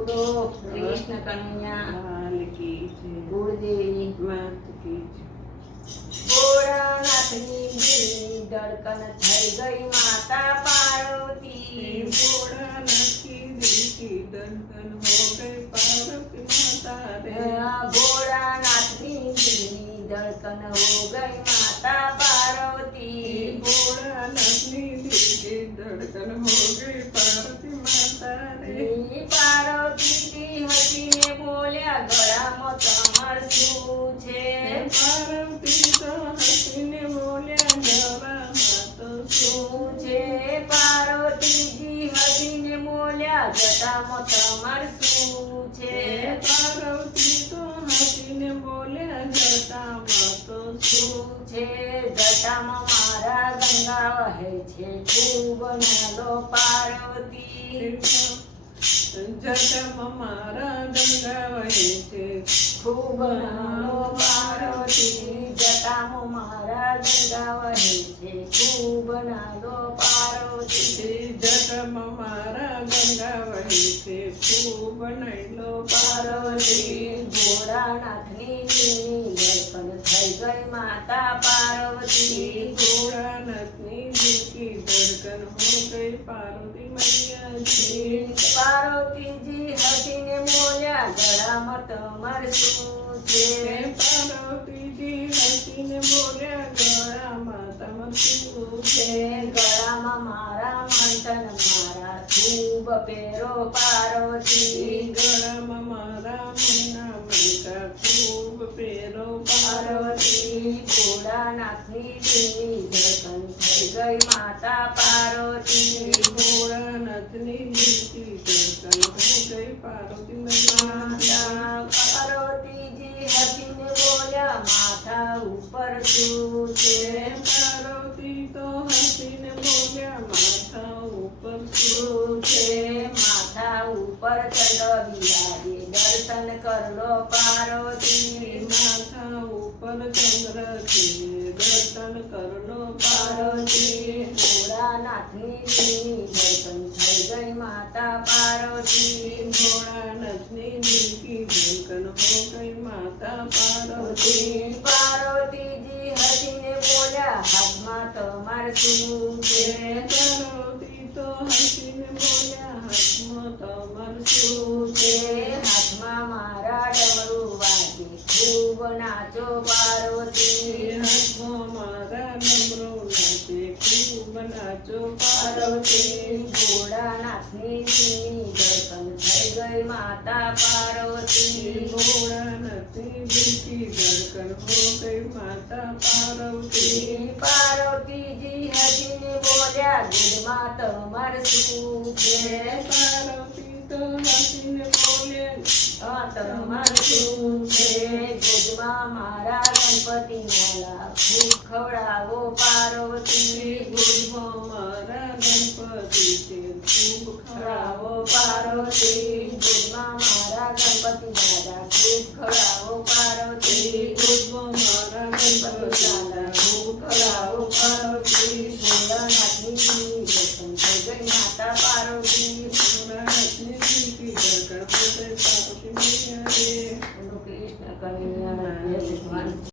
બોલો કૃષ્ણ કન્યા લાલ કી જય. કુળદેવી માત કી જય. ભોળાનાથની દિલની ધડકન થઈ ગઈ માતા પાર્વતી भोलानाथ की दिल की धड़कन हो गई पार्वती माता रे. ભોળાનાથની દિલની ધડકન હો ગઈ માતા પાર્વતી भोलानाथ की दिल की धड़कन हो गई पार्वती माता रे. પાર્વતીજી હસીને બોલ્યા ગળામાં તમાર શું છે पार्वती तो हसीने बोल्या गळाમાં તો શું છે પાર્વતીજી હસીને બોલ્યા જટામાં તમાર શું છે पार्वती तो हसीने बोल्या जटाમાં તો શું છે જટામાં મારા ગંગા વહે છે ખૂબ નાલો પાર્વતી જટામાં મારા ગંગા વહે છે. ખૂબ નાલો પાર્વતી જટામાં મારા ગંગા વહે છે ખૂબ નાલો પાર્વતી જટામાં મારા ગંગા વહે છે ખૂબ નૈલો પાર્વતી ભોળાનાથની દિલની ધડકન થઈ ગઈ માતા પાર્વતી ભોળાનાથની દિલકી ધડકન હો ગઈ પાર્વતી મૈયાજી. પાર્વતીજી હસીને બોલ્યા ગળામાં તમાર શું છે પાર્વતીજી હસીને બોલ્યા ગળામાં તમાર શું છે. ગળામાં મારા મંથન મારા ખૂબ પેરો પાર્વતી ગળામાં મારા મનના મનકા ખૂબ પેરો પાર્વતી ભોળાનાથની દિલની ધડકન થઈ ગઈ માતા પાર્વતી ભોળાનાથની દિલકી ધડકન હો ગઈ પાર્વતી મૈયા. પાર્વતીજી હસીને બોલ્યા માથા ઉપર શું છે પાર્વતી તો હસીને બોલ્યા માથા ઉપર શું છે માથા ઉપર ચંદ્ર બિરાજે દર્શન કરલો પાર્વતી માથા ઉપર ચંદ્ર છે દર્શન કરલો પાર્વતી ભોળાનાથની દિલની ધડકન થઈ ગઈ માતા પાર્વતી ભોળાનાથની દિલકી ધડકન હો ગઈ માતા પાર્વતી. પાર્વતીજી હસીને બોલ્યા હાથમાં તમાર શું છે પાર્વતી તો હસીને બોલ્યા હાથમાં તમાર શું છે હાથમાં મારા ડમરું વાગે ખૂબ નાચો પાર્વતી હાથમાં મારા નમરો નાચે ખૂબ નાચો પાર્વતી ભોળાનાથની દિલની ધડકન થઈ ગઈ માતા પાર્વતી ભોળાનાથની દિલકી ધડકન હો ગઈ માતા પાર્વતી. પાર્વતીજી હસીને બોલ્યા દૂધમાં તમાર શું છે પાર્વતી તો હસીને બોલ્યા તમાર શું છે દૂધમાં મારા ગણપતિ માલા ખૂબ ખવડાવો પાર્વતી